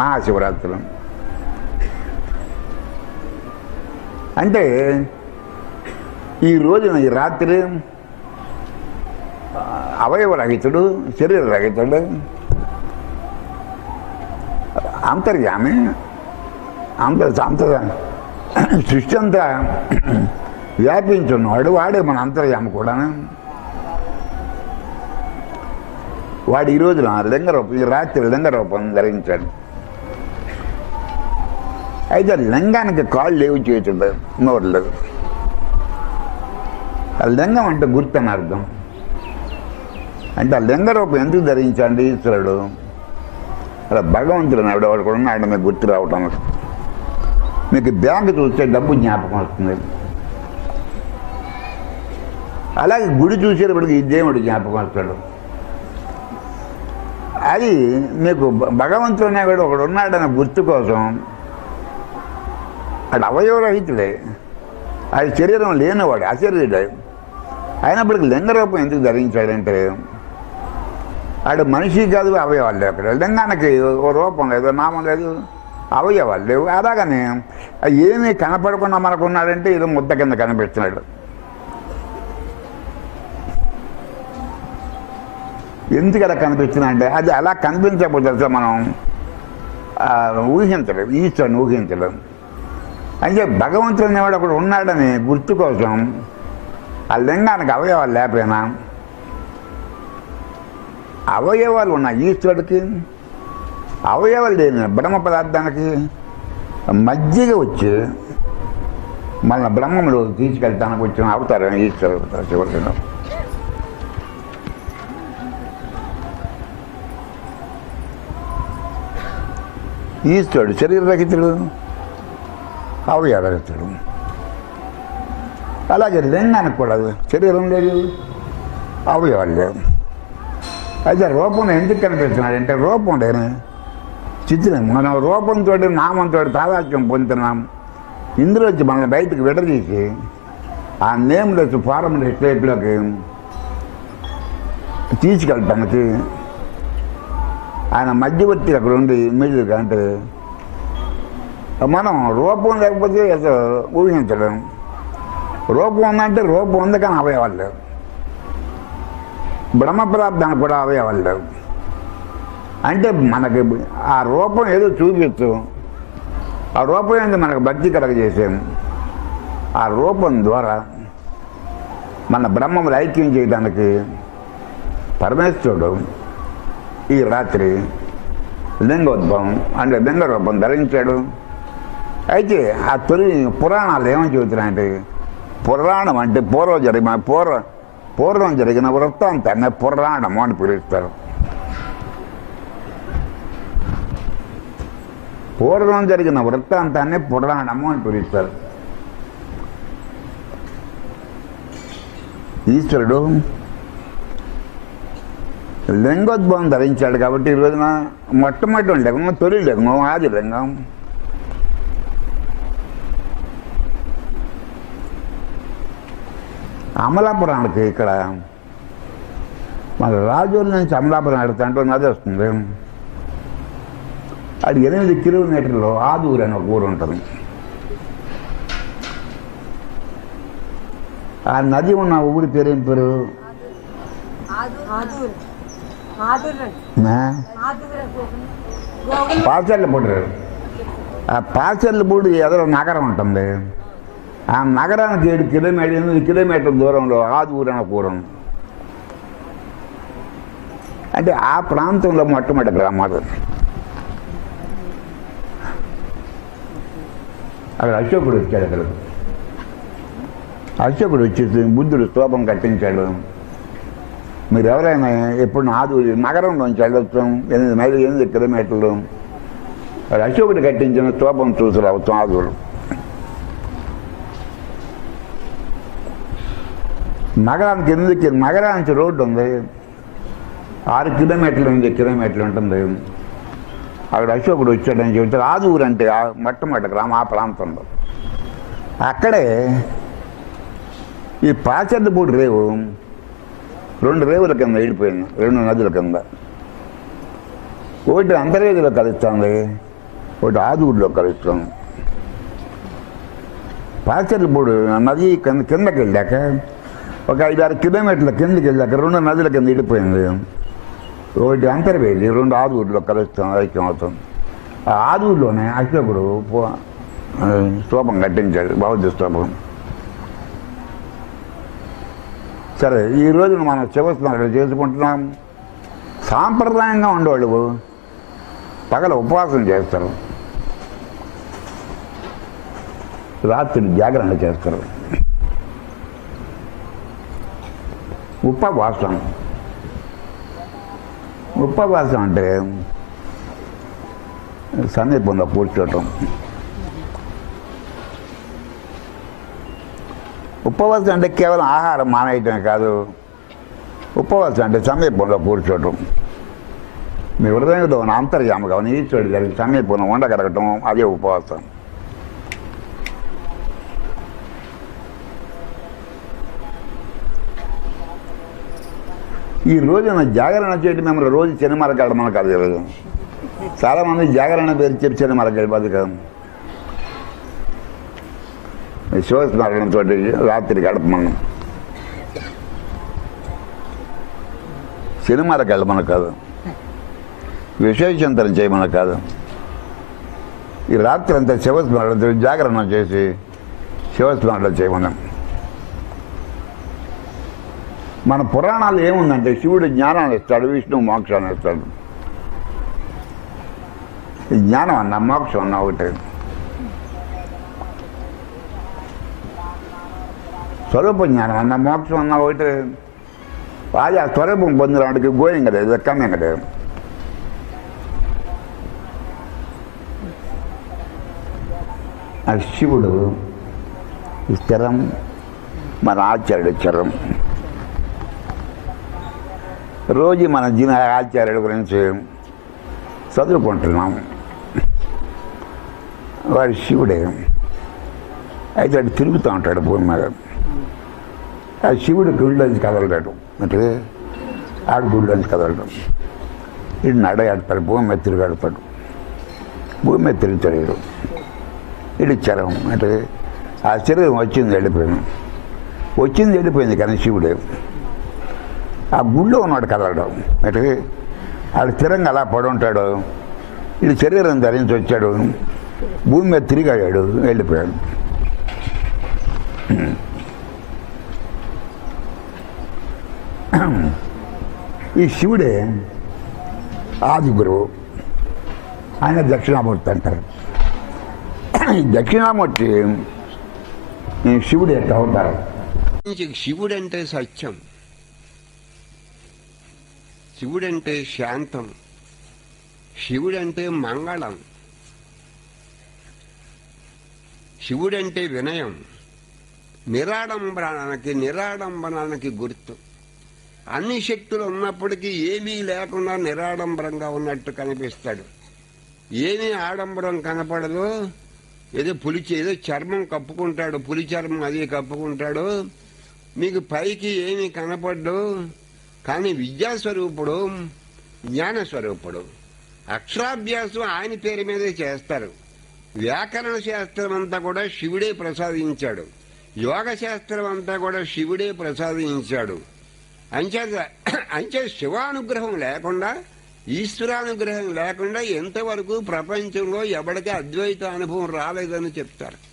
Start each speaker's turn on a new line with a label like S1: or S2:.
S1: మహాశివరాత్రులు అంటే ఈ రోజున ఈ రాత్రి అవయవ అవయవరహితుడు శరీర రహితుడు అంతర్యామి అంత అంత సృష్టి అంతా వ్యాపించున్నవాడు వాడే మన అంతర్యామి కూడా. వాడు ఈ రోజున లింగ ఈ రాత్రి లింగరూపం ధరించాడు. అయితే లింగానికి కాళ్ళు లేవు చేతుడు నోరు లేదు ఆ లింగం అంటే గుర్తు అర్థం. అంటే ఆ లింగ రూపం ఎందుకు ధరించండి ఈశ్వరుడు? అలా భగవంతుడు నాడు కూడా ఆయన మీకు గుర్తు రావటం మీకు బ్యాంకు చూస్తే డబ్బు జ్ఞాపకం వస్తుంది. అలాగే గుడి చూసేటప్పటికి ఈ దేవుడు జ్ఞాపకం వస్తాడు. అది మీకు భగవంతుడు కూడా ఒకడు ఉన్నాడన్న గుర్తు కోసం అది అవయవరహితుడే అది శరీరం లేనివాడు అశరీరుడే. అయినప్పటికీ లింగరూపం ఎందుకు ధరించాడంటే ఆడు మనిషి కాదు అవయవాలు లేవు అక్కడ. లింగానికి ఓ రూపం లేదు నామం లేదు అవయవాలు లేవు. అలాగనే ఏమీ కనపడకుండా మనకున్నాడంటే ఏదో ముద్ద కింద కనిపిస్తున్నాడు. ఎందుకు అలా కనిపిస్తున్నా అంటే అది అలా కనిపించకపోతే మనం? ఊహించలేం ఈశ్వరుని ఊహించలేం. అంటే భగవంతుడు అనేవాడు ఒకడు ఉన్నాడని గుర్తు కోసం ఆ లింగానికి అవయవాలు లేకపోయినా అవయవాలు ఉన్న ఈశ్వరుడికి అవయవాలు లేని బ్రహ్మ పదార్థానికి మజ్జిగ వచ్చి మన బ్రహ్మంలో తీసుకెళ్తానికి వచ్చిన అవతారం ఈశ్వరుడు చివరిలో. ఈశ్వరుడు శరీరరహితుడు. అవయవరహితుడు అలాగే లింగానికి కూడా శరీరం లేదు అవయవాలు లేవు అయితే రూపం ఎందుకు కనిపిస్తున్నాడు అంటే రూపం లేని చిత్రం మనం రూపంతో నామంతో తాదాత్యం పొందుతున్నాం ఇందులో వచ్చి మనల్ని బయటకు విడదీసి ఆ నేమ్లెస్ ఫార్ములెస్ స్టేట్లోకి తీసుకెళ్ళటానికి ఆయన మధ్యవర్తి అక్కడ ఉండి మీదుగా అంటే మనం రూపం లేకపోతే అసలు ఊహించలేం. రూపం ఉందంటే రూపం ఉంది కానీ అవయవాలు లేవు. బ్రహ్మ కూడా అవయవాలు లేవు. అంటే మనకి ఆ రూపం ఏదో చూపిస్తూ ఆ రూపం ఏంది మనకు భక్తి కలగజేసాము ఆ రూపం ద్వారా మన బ్రహ్మములు ఐక్యం చేయడానికి పరమేశ్వరుడు ఈ రాత్రి లింగోద్భవం అంటే లింగ రూపం ధరించాడు. అయితే ఆ తొలి పురాణాలు ఏమని చెబుతున్నాయంటే పురాణం అంటే పూర్వం జరిగిన పూర్వ పూర్వం జరిగిన వృత్తాంతాన్ని పురాణము అని పిలుస్తారు పూర్వం జరిగిన వృత్తాంతాన్ని పురాణము అని పిలుస్తారు ఈశ్వరుడు లింగోద్భవం ధరించాడు కాబట్టి ఈ రోజున మొట్టమొదటి లింగం తొలి లింగం ఆది లింగం అమలాపురానికి ఇక్కడ మన రాజూరు నుంచి అమలాపురం వెళ్తాంటూ నది వస్తుంది అది ఎనిమిది కిలోమీటర్లు ఆదూరు అని ఒక ఊరు ఉంటుంది. ఆ నది ఉన్న ఊరి పేరు ఏం పేరు? పాచర్లపూడి ఆ పాచర్లపూడి ఎదురు నగరం ఉంటుంది. ఆ నగరానికి ఏడు కిలోమీటర్ ఎనిమిది కిలోమీటర్ల దూరంలో ఆదూరు అని ఒక అంటే ఆ ప్రాంతంలో మొట్టమొదటి గ్రామాలు అక్కడ అశోకుడు వచ్చాడు అక్కడ. అశోకుడు వచ్చేసి బుద్ధుడు స్తూపం కట్టించాడు. మీరు ఎవరైనా ఎప్పుడు ఆదూరు నగరంలోంచి వెళ్ళొచ్చాం ఎనిమిది మైలు ఎనిమిది కిలోమీటర్లు. అశోకుడు కట్టించిన స్తూపం చూసి రావచ్చు ఆదూరు నగరానికి ఎనిమిది కి- నగరానికి రోడ్డు ఉంది. ఆరు కిలోమీటర్లు ఎనిమిది కిలోమీటర్లు ఉంటుంది. అక్కడ అశోకుడు వచ్చాడని చెబుతారు ఆదూరు అంటే ఆ మొట్టమొదటి గ్రామం ఆ ప్రాంతంలో. అక్కడే ఈ పాచర్లపూడి రేవు రెండు రేవుల కింద వెళ్ళిపోయింది. రెండు నదుల కింద. ఒకటి అంతర్వేదిలో కలుస్తుంది. ఒకటి ఆదూరులో కలుస్తుంది. పాచర్లపూడి నది కింద కిందకి వెళ్ళాక ఒక ఐదారు కిలోమీటర్ల కిందకి వెళ్ళాక రెండు నదుల కింద వెళ్ళిపోయింది ఒకటి అంతర్వేలి రెండు ఆదూరులో కలుస్తాం ఐక్యం అవుతాం. ఆ ఆదూరులోనే అశోకుడు స్తూపం కట్టించాడు బౌద్ధ స్తూపం. సరే ఈ రోజున మనం శివస్మరణ చేసుకుంటున్నాం. సాంప్రదాయంగా ఉండేవాళ్ళు పగల ఉపవాసం చేస్తారు. రాత్రి జాగరణ చేస్తారు. ఉపవాసం. ఉపవాసం అంటే సమీపంలో కూర్చోవటం ఉపవాసం అంటే కేవలం ఆహారం మానేయటం కాదు ఉపవాసం అంటే సమీపంలో కూర్చోటం. మీ హృదయంలో ఉన్న అంతర్యామ కావాలి ఈశ్వరుడు గారి సమీపంలో ఉండగలగటం అదే ఉపవాసం. ఈ రోజున జాగరణ చేయడం మిమ్మల్ని రోజు సినిమాలకు వెళ్ళమని కాదు ఈరోజు. చాలామంది జాగరణ పేరు చెప్పి సినిమాలకు వెళ్ళిపోదు కదా శివస్మరణతో రాత్రి గడపమన్నాం సినిమాలకు వెళ్ళమని కాదు. విశేషంతరం చేయమని కాదు. ఈ రాత్రి అంతా శివస్మరణతో జాగరణ చేసి శివస్మరణ చేయమన్నాం మన పురాణాలు ఏముందంటే శివుడు జ్ఞానాన్ని ఇస్తాడు విష్ణువు మోక్షాన్ని ఇస్తాడు. ఈ జ్ఞానం అన్న మోక్షం అన్న ఒకటి. స్వరూప జ్ఞానం అన్న మోక్షం అన్న ఒకటి. అది ఆ స్వరూపం పొందడానికి గోయింగ్ లేదు కమ్మింగ్ లేదు ఆ శివుడు స్థిరం మన ఆచార్యుడు స్థిరం రోజు మన జీవన ఆచార్యుల గురించి చదువుకుంటున్నాం. వాడు శివుడే. అయితే అటు తిరుగుతూ ఉంటాడు భూమి మీద. ఆ శివుడు గుళ్ళోంచి కదలడాడు అంటే ఆడు గుళ్ళోంచి కదలడం. ఇటు నడగడతాడు భూమి మీద తిరగడతాడు. భూమి మీద తిరుగుతాడు. ఇడు ఇటు చరం అంటే ఆ శరీరం వచ్చింది వెళ్ళిపోయింది. వచ్చింది వెళ్ళిపోయింది కానీ శివుడే. ఆ గుళ్ళో ఉన్నాడు కదలడు. అంటే ఆడు స్థిరంగా అలా పడి ఉంటాడు. ఇది శరీరం ధరించి వచ్చాడు. భూమి మీద తిరిగాడు వెళ్ళిపోయాడు. ఈ శివుడే ఆది గురువు ఆయన దక్షిణామూర్తి అంటారు. ఈ దక్షిణామూర్తి ఈ శివుడు ఎట్లా ఉంటారు?
S2: శివుడు అంటే సత్యం. శివుడంటే శాంతం శివుడంటే మంగళం శివుడంటే వినయం నిరాడంబరానికి నిరాడంబరానికి గుర్తు. అన్ని శక్తులు ఉన్నప్పటికీ ఏమీ లేకుండా నిరాడంబరంగా ఉన్నట్టు కనిపిస్తాడు. ఏమీ ఆడంబరం కనపడదు. ఏదో పులిచి ఏదో చర్మం కప్పుకుంటాడు పులి చర్మం అది కప్పుకుంటాడు. మీకు పైకి ఏమీ కనపడ్డు కానీ విద్యాస్వరూపుడు జ్ఞానస్వరూపుడు. అక్షరాభ్యాసం ఆయన పేరు మీదే చేస్తారు. వ్యాకరణ శాస్త్రం అంతా కూడా శివుడే ప్రసాదించాడు. యోగ శాస్త్రం అంతా కూడా శివుడే ప్రసాదించాడు. అంచేత అంచే శివానుగ్రహం లేకుండా ఈశ్వరానుగ్రహం లేకుండా ఎంతవరకు ప్రపంచంలో ఎవరికి అద్వైత అనుభవం రాలేదని చెప్తారు.